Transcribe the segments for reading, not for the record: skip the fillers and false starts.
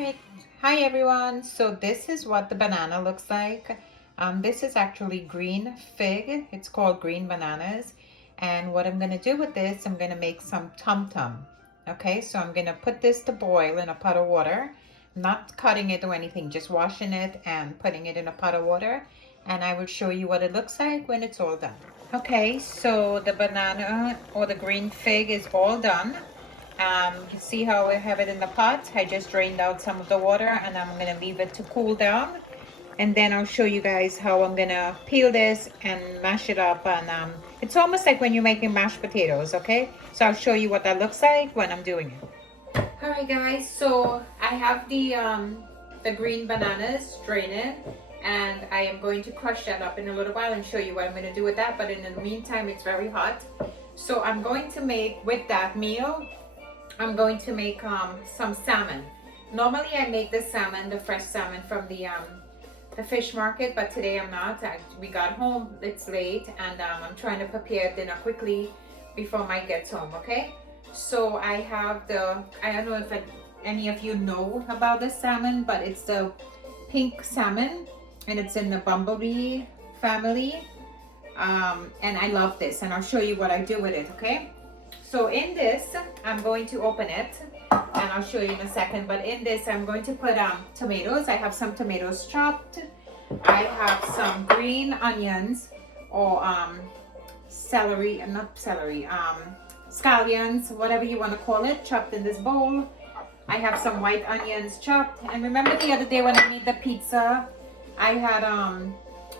Hi, hi everyone. So this is what the banana looks like. This is actually green fig. It's called green bananas. And what I'm gonna do with this, I'm gonna make some tum tum. Okay, so I'm gonna put this to boil in a pot of water. Not cutting it or anything, just washing it and putting it in a pot of water. And I will show you what it looks like when it's all done. Okay, so the banana or the green fig is all done. You see how I have it in the pot? I just drained out some of the water and I'm gonna leave it to cool down. And then I'll show you guys how I'm gonna peel this and mash it up. And it's almost like when you're making mashed potatoes, okay? So I'll show you what that looks like when I'm doing it. All right, guys. So I have the green bananas drained, and I am going to crush that up in a little while and show you what I'm gonna do with that. But in the meantime, it's very hot. So I'm going to make with that meal. I'm going to make some salmon. Normally I make the salmon, the fresh salmon from the fish market, but today I'm not. We got home, it's late, and I'm trying to prepare dinner quickly before Mike gets home, okay? So I have I don't know if any of you know about this salmon, but it's the pink salmon, and it's in the bumblebee family. And I love this, and I'll show you what I do with it, okay? So in this, I'm going to open it and I'll show you in a second. But in this, I'm going to put tomatoes. I have some tomatoes chopped. I have some green onions or celery, not celery, scallions, whatever you want to call it, chopped in this bowl. I have some white onions chopped. And remember the other day when I made the pizza, I had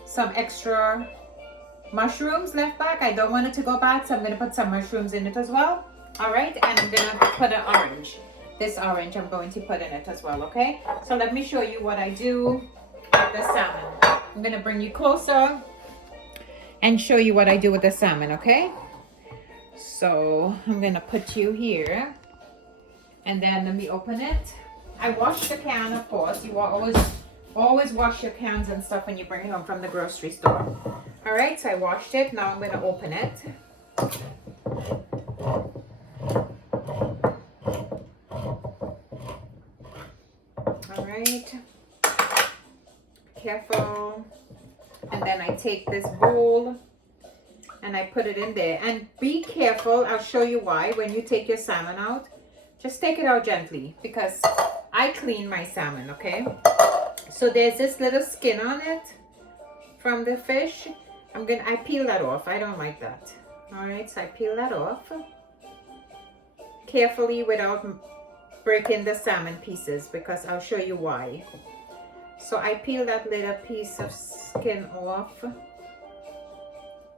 some extra mushrooms left back. I don't want it to go bad, so I'm going to put some mushrooms in it as well. All right, and I'm going to put an orange. This orange I'm going to put in it as well, okay? So let me show you what I do with the salmon. I'm going to bring you closer and show you what I do with the salmon, okay? So I'm going to put you here, and then let me open it. I wash the can, of course. You always wash your cans and stuff when you bring it home from the grocery store. All right, so I washed it. Now I'm going to open it. All right, careful. And then I take this bowl and I put it in there. And be careful, I'll show you why. When you take your salmon out, just take it out gently, because I clean my salmon, okay? So there's this little skin on it from the fish. I peel that off. I don't like that. All right, so I peel that off carefully without breaking the salmon pieces, because I'll show you why. So I peel that little piece of skin off.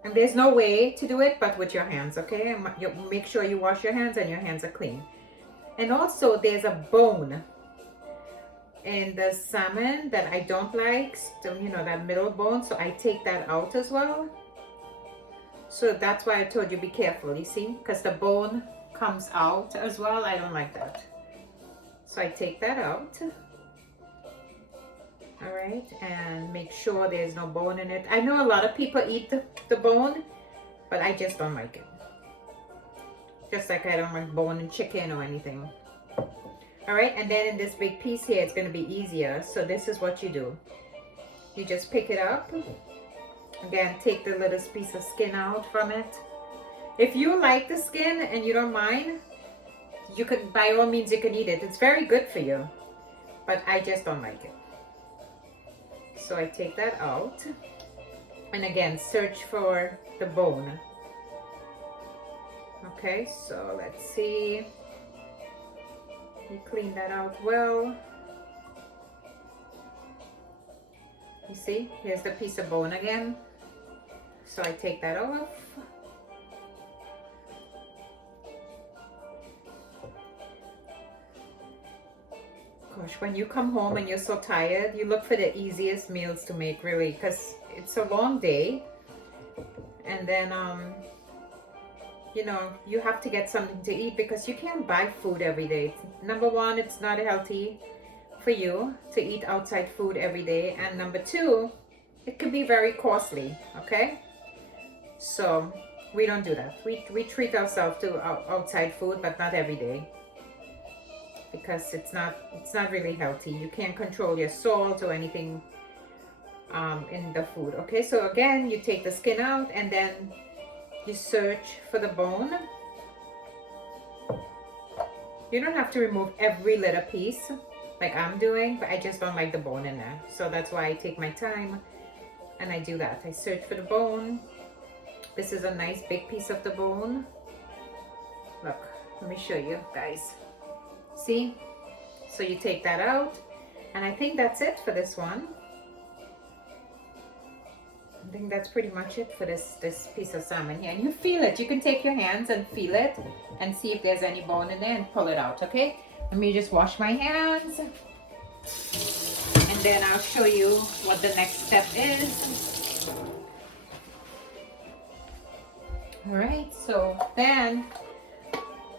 And there's no way to do it but with your hands, okay? You make sure you wash your hands and your hands are clean. And also there's a bone in the salmon that I don't like, so, you know, that middle bone, so I take that out as well. So that's why I told you be careful, you see, because the bone comes out as well. I don't like that, so I take that out. All right, and make sure there's no bone in it. I know a lot of people eat the bone, but I just don't like it, just like I don't like bone in chicken or anything. All right, and then in this big piece here, it's going to be easier. So this is what you do. You just pick it up. Again, take the little piece of skin out from it. If you like the skin and you don't mind, you can, by all means, you can eat it. It's very good for you, but I just don't like it. So I take that out. And again, search for the bone. Okay, so let's see. You clean that out well. You see, here's the piece of bone again. So I take that off. Gosh, when you come home and you're so tired, you look for the easiest meals to make, really, because it's a long day. And then you know, you have to get something to eat, because you can't buy food every day. Number one, it's not healthy for you to eat outside food every day. And number two, it could be very costly, okay? So we don't do that. We treat ourselves to outside food, but not every day. because it's not really healthy. You can't control your salt or anything in the food. Okay, so again, you take the skin out and then you search for the bone. You don't have to remove every little piece like I'm doing, but I just don't like the bone in there. So that's why I take my time and I do that. I search for the bone. This is a nice big piece of the bone. Look, let me show you guys. See? So you take that out, and I think that's it for this one. I think that's pretty much it for this piece of salmon here. And you feel it. You can take your hands and feel it and see if there's any bone in there and pull it out, okay? Let me just wash my hands. And then I'll show you what the next step is. All right, so then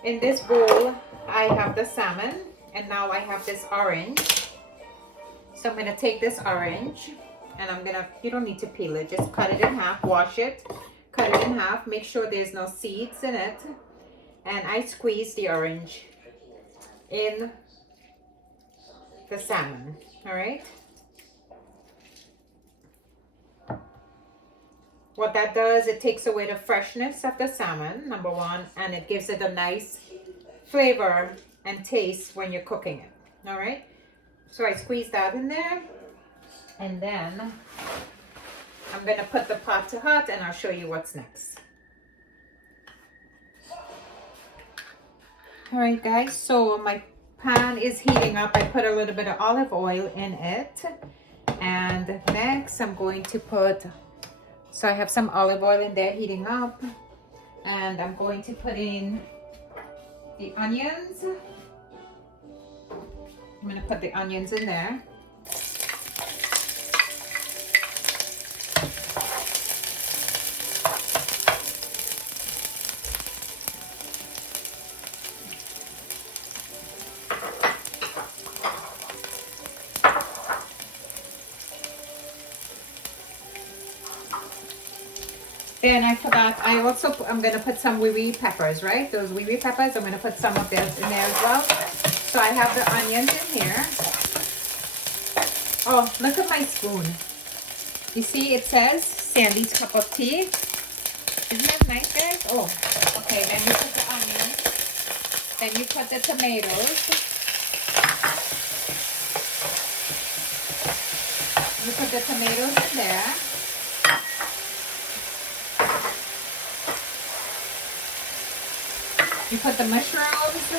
in this bowl, I have the salmon, and now I have this orange. So I'm gonna take this orange, and you don't need to peel it, just cut it in half, wash it, cut it in half, make sure there's no seeds in it. And I squeeze the orange in the salmon, all right? What that does, it takes away the freshness of the salmon, number one, and it gives it a nice flavor and taste when you're cooking it, all right? So I squeeze that in there, and then I'm gonna put the pot to hot, and I'll show you what's next. All right, guys, so my pan is heating up. I put a little bit of olive oil in it, and next I'm going to put, so I have some olive oil in there heating up, and I'm going to put in the onions. I'm going to put the onions in there. Then I forgot, I'm going to put some wee peppers, right? Those wee peppers, I'm going to put some of those in there as well. So I have the onions in here. Oh, look at my spoon. You see, it says Sandy's cup of tea. Isn't that nice, guys? Oh, okay, then you put the onions. Then you put the tomatoes. You put the tomatoes in there. You put the mushrooms,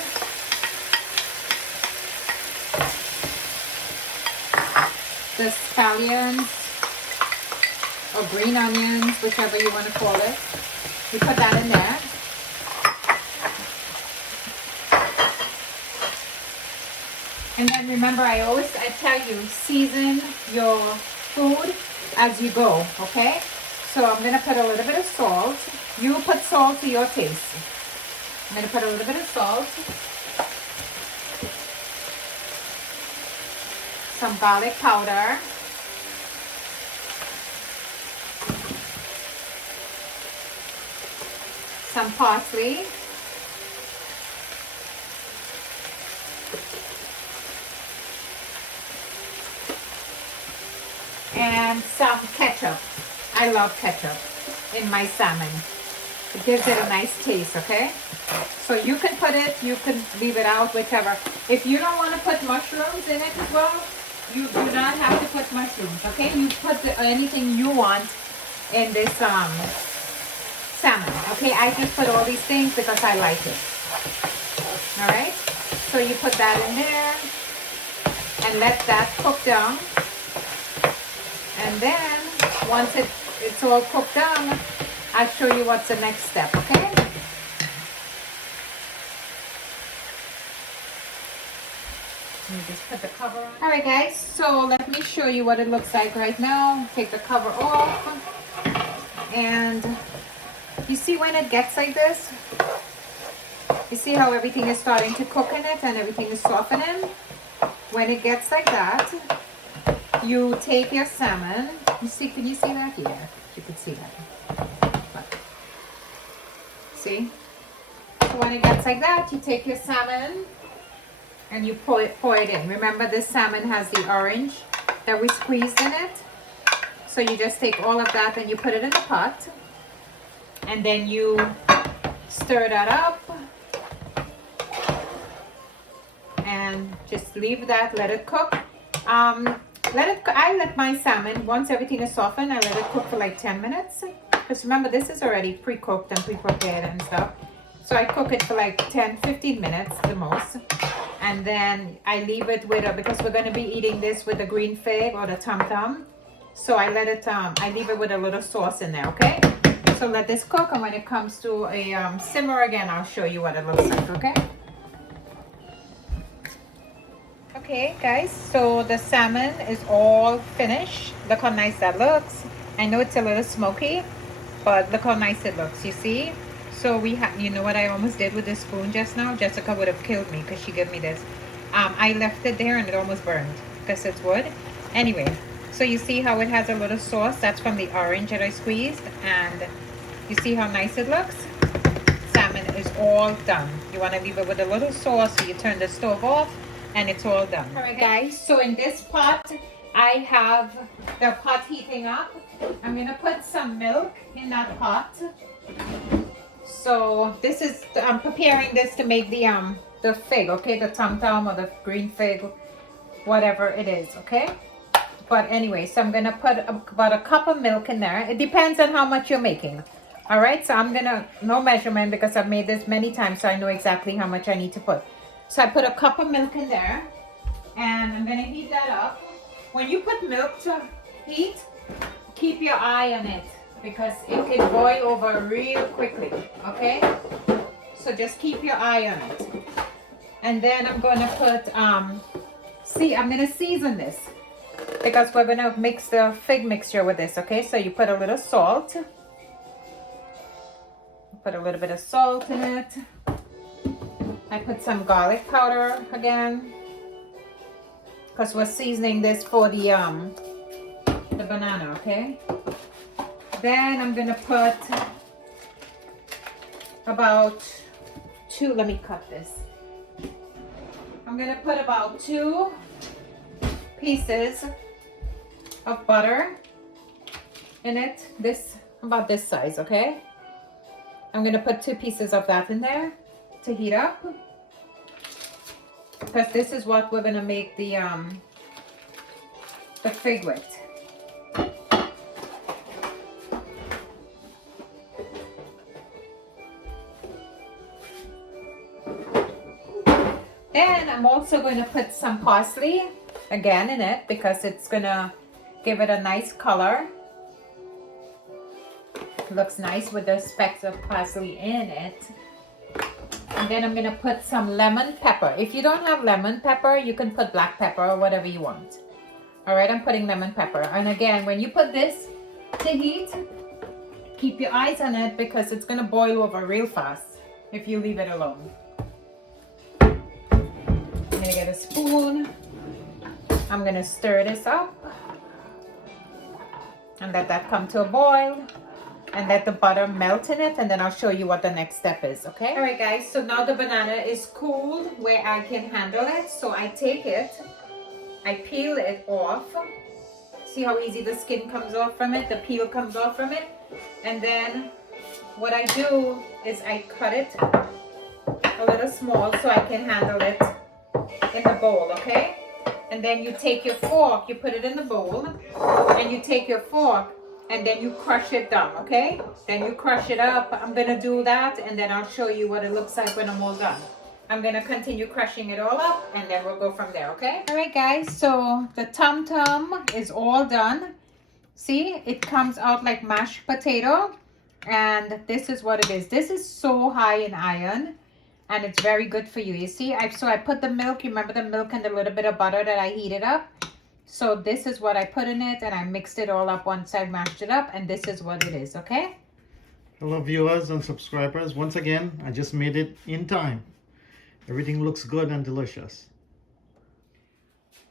the scallions, or green onions, whichever you want to call it. You put that in there. And then remember, I tell you, season your food as you go, okay? So I'm going to put a little bit of salt. You put salt to your taste. I'm going to put a little bit of salt, some garlic powder, some parsley, and some ketchup. I love ketchup in my salmon. It gives it a nice taste, okay? So you can put it, you can leave it out, whichever. If you don't want to put mushrooms in it as well, you do not have to put mushrooms, okay? You put anything you want in this salmon, okay? I just put all these things because I like it. All right? So you put that in there and let that cook down. And then once it's all cooked down, I'll show you what's the next step, okay? Let me just put the cover on. All right, guys, so let me show you what it looks like right now. Take the cover off. And you see when it gets like this? You see how everything is starting to cook in it and everything is softening? When it gets like that, you take your salmon. You see, can you see that? Yeah, you could see that. Look. See? So when it gets like that, you take your salmon and you pour it in. Remember, this salmon has the orange that we squeezed in it. So you just take all of that and you put it in the pot. And then you stir that up. And just leave that, let it cook. I let my salmon, once everything is softened, I let it cook for like 10 minutes. Because remember, this is already pre-cooked and pre-prepared and stuff. So I cook it for like 10-15 minutes the most. And then I leave it with, because we're going to be eating this with the green fig or the tom-tom. So I let it, I leave it with a little sauce in there, okay? So let this cook, and when it comes to a simmer again, I'll show you what it looks like, okay? Okay guys, so the salmon is all finished. Look how nice that looks. I know it's a little smoky, but look how nice it looks, you see? So we have, you know what I almost did with this spoon just now? Jessica would have killed me because she gave me this. I left it there and it almost burned because it's wood. Anyway, so you see how it has a little sauce? That's from the orange that I squeezed. And you see how nice it looks? Salmon is all done. You want to leave it with a little sauce, so you turn the stove off and it's all done. All right guys, so in this pot I have the pot heating up. I'm gonna put some milk in that pot. So this is, I'm preparing this to make the fig, okay, the tom-tom or the green fig, whatever it is, okay? But anyway, so I'm gonna put about a cup of milk in there. It depends on how much you're making. All right, so I'm gonna, no measurement because I've made this many times, so I know exactly how much I need to put. So I put a cup of milk in there, and I'm gonna heat that up. When you put milk to heat, keep your eye on it because it can boil over real quickly, okay? So just keep your eye on it. And then I'm gonna put, I'm gonna season this because we're gonna mix the fig mixture with this, okay? So you put a little salt. Put a little bit of salt in it. I put some garlic powder again because we're seasoning this for the banana, okay? Then I'm gonna put about let me cut this. I'm gonna put about 2 pieces of butter in it, about this size, okay? I'm gonna put 2 pieces of that in there to heat up because this is what we're gonna make the fig with. Then I'm also going to put some parsley again in it because it's gonna give it a nice color. Looks nice with the specks of parsley in it. And then I'm gonna put some lemon pepper. If you don't have lemon pepper, you can put black pepper or whatever you want. All right, I'm putting lemon pepper. And again, when you put this to heat, keep your eyes on it because it's gonna boil over real fast if you leave it alone. I'm gonna get a spoon. I'm gonna stir this up and let that come to a boil. And let the butter melt in it, and then I'll show you what the next step is, okay? All right, guys, so now the banana is cooled where I can handle it. So I take it, I peel it off. See how easy the skin comes off from it? The peel comes off from it. And then what I do is I cut it a little small so I can handle it in the bowl, okay? And then you take your fork, you put it in the bowl, and you take your fork, and then you crush it down, okay? Then you crush it up. I'm gonna do that, and then I'll show you what it looks like when I'm all done. I'm gonna continue crushing it all up, and then we'll go from there, okay? All right, guys, so the tom-tom is all done. See, it comes out like mashed potato, and this is what it is. This is so high in iron, and it's very good for you. You see, so I put the milk, you remember the milk and the little bit of butter that I heated up? So this is what I put in it, and I mixed it all up once I mashed it up, and this is what it is, okay? Hello viewers and subscribers. Once again, I just made it in time. Everything looks good and delicious.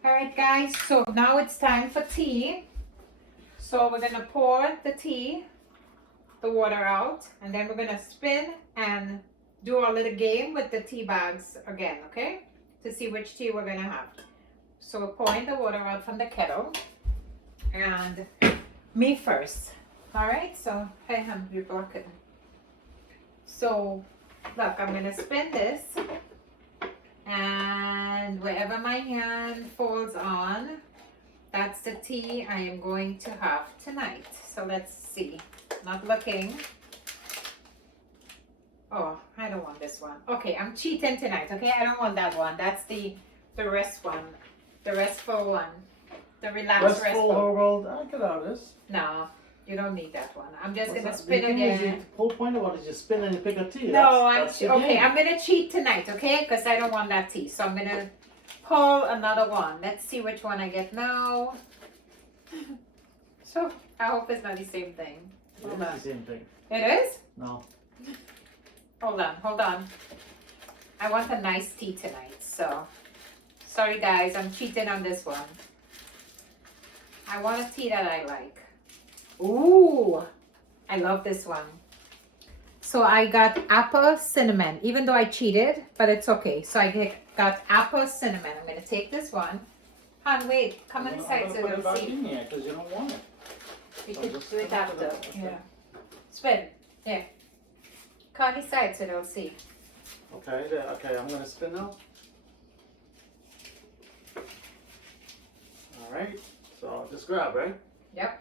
All right, guys, so now it's time for tea. So we're gonna pour the water out, and then we're gonna spin and do our little game with the tea bags again, okay? to see which tea we're gonna have. So we're pouring the water out from the kettle, and me first. All right, so hey, you're blocking. So look, I'm gonna spin this, and wherever my hand falls on, that's the tea I am going to have tonight. So let's see. Not looking. Oh, I don't want this one. Okay, I'm cheating tonight. Okay, I don't want that one. That's the rest one, the restful one, the relaxed restful. World. I could have this. No, you don't need that one. I'm just gonna The spin thing is, again. the whole point about it is you spin and you pick a tea. No, that's okay. I'm gonna cheat tonight, okay? Because I don't want that tea. So I'm gonna pull another one. Let's see which one I get now. So I hope it's not the same thing. It is the same thing. It is? No. Hold on. I want a nice tea tonight, so sorry guys, I'm cheating on this one. I want a tea that I like. Ooh, I love this one. So I got apple cinnamon, even though I cheated, but it's okay. So I got apple cinnamon. I'm gonna take this one. Han, wait, come inside so they'll see. Because you don't want it. You could do it after. Yeah. Spin. Yeah. Come inside so they'll see. Okay, okay, I'm gonna spin now. Alright, so just grab, right? Yep.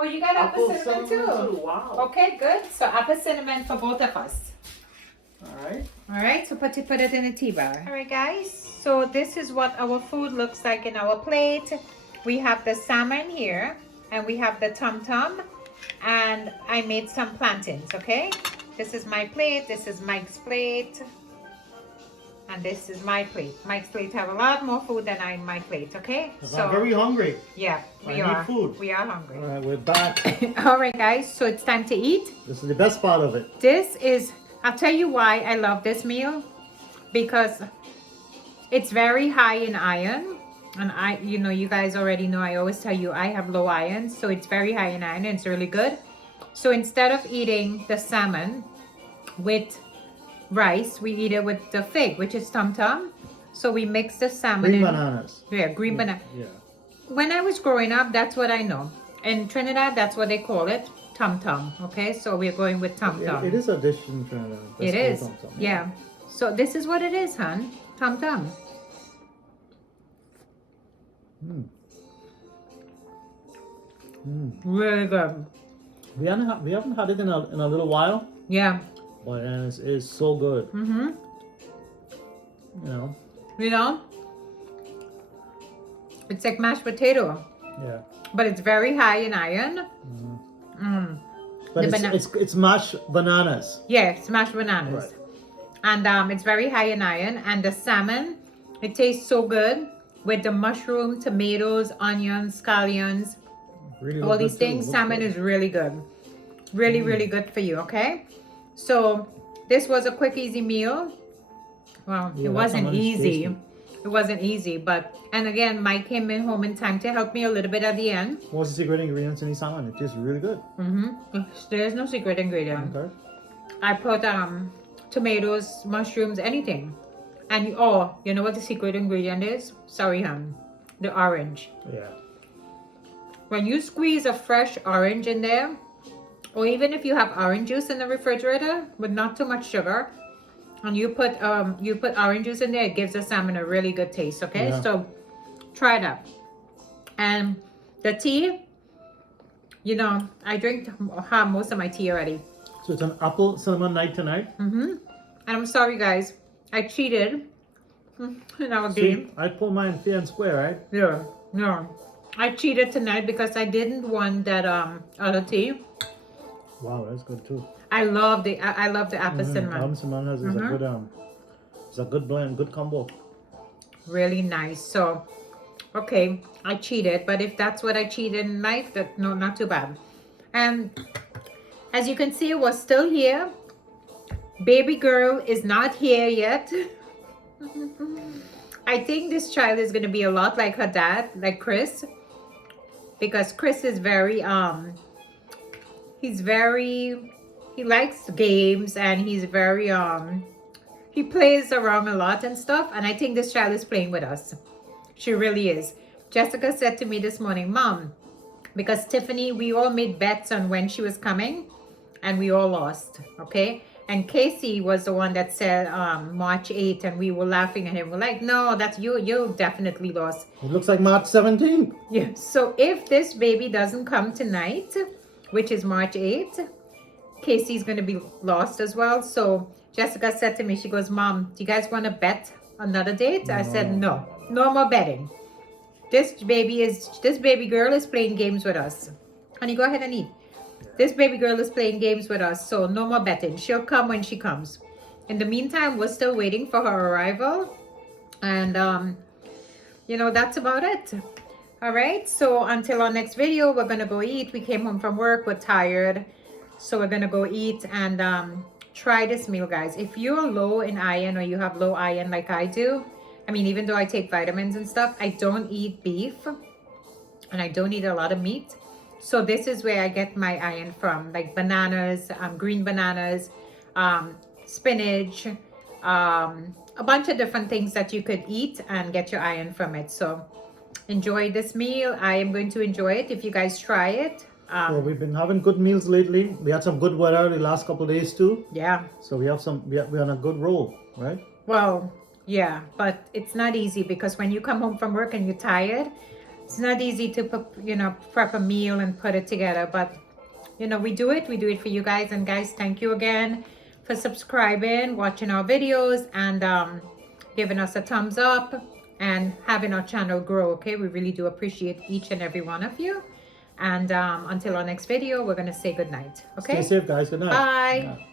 Oh, you got apple cinnamon too. Wow. Okay, good. So apple cinnamon for both of us. Alright. Alright, so put it in a tea bar. Alright guys, so this is what our food looks like in our plate. We have the salmon here, and we have the tum-tum, and I made some plantains, okay? This is my plate, this is Mike's plate, and this is my plate. Mike's plate have a lot more food than my plate, okay? So I'm very hungry. Yeah, I need food. We are hungry. Alright, we're back. Alright guys, so it's time to eat. This is the best part of it. This is, I'll tell you why I love this meal, because it's very high in iron, and you guys already know, I always tell you I have low iron, so it's very high in iron and it's really good. So instead of eating the salmon with rice, we eat it with the fig, which is tum-tum. So we mix the salmon Green in. bananas. Yeah, green banana. Yeah. When I was growing up, that's what I know. In Trinidad, that's what they call it. Tum-tum, okay? So we're going with tum-tum. It is a dish in Trinidad. It is, yeah. So this is what it is, hon. Tum-tum. Really good. We haven't had it in a little while, Yeah. but it is so good. Mm-hmm. You know. It's like mashed potato, Yeah. but it's very high in iron. But it's mashed bananas. Yeah, it's mashed bananas. Right. And it's very high in iron. And the salmon, it tastes so good with the mushroom, tomatoes, onions, scallions, Really all these things. Salmon is really good. Really, really good for you, okay? So this was a quick, easy meal. Well, Yeah, it wasn't easy. tasty. It wasn't easy, but, and again, Mike came in home in time to help me a little bit at the end. What's the secret ingredients in the salmon? It tastes really good. There's no secret ingredient. Okay. I put tomatoes, mushrooms, anything. And you know what the secret ingredient is? Sorry, hon. The orange. Yeah. When you squeeze a fresh orange in there, or even if you have orange juice in the refrigerator with not too much sugar, and you put orange juice in there, it gives the salmon a really good taste. Okay, Yeah. so try that. And the tea, I drink most of my tea already. So it's an apple cinnamon night tonight. And I'm sorry, guys, I cheated in our game. I pulled mine fair and square, right? Yeah, no, I cheated tonight because I didn't want that other tea. Wow, that's good too. I love the apple cinnamon. Apple cinnamon is a good blend, good combo. Really nice. So, okay, I cheated, but if that's what I cheated in life, no, not too bad. And as you can see, we're still here. Baby girl is not here yet. I think this child is gonna be a lot like her dad, like Chris, because Chris is very he's very, he likes games, and he's very he plays around a lot and stuff, and I think this child is playing with us. She really is. Jessica said to me this morning, Mom, because Tiffany, we all made bets on when she was coming, and we all lost, okay? And Casey was the one that said March 8th, and we were laughing at him. We're like, no, that's you. You definitely lost. It looks like March 17th. Yeah. So if this baby doesn't come tonight, which is March 8th, Casey's going to be lost as well. So Jessica said to me, she goes, Mom, do you guys want to bet another date? I said, no more betting. This baby girl is playing games with us. Honey, go ahead and eat. This baby girl is playing games with us, so no more betting. She'll come when she comes. In the meantime, we're still waiting for her arrival. And, you know, that's about it. All right, so until our next video, we're going to go eat. We came home from work. We're tired. So we're going to go eat and try this meal, guys. If you're low in iron or you have low iron like I do, I mean, even though I take vitamins and stuff, I don't eat beef and I don't eat a lot of meat. So this is where I get my iron from, like bananas, green bananas, spinach, a bunch of different things that you could eat and get your iron from it. So enjoy this meal. I am going to enjoy it if you guys try it. So we've been having good meals lately. We had some good weather the last couple of days too. Yeah. So we're on a good roll, right? Well, yeah, but it's not easy because when you come home from work and you're tired, it's not easy to, you know, prep a meal and put it together. But, you know, we do it for you guys. And guys, thank you again for subscribing, watching our videos, and giving us a thumbs up and having our channel grow, okay? We really do appreciate each and every one of you. And until our next video, we're going to say good night, okay? Stay safe, guys. Good night. Bye. Yeah.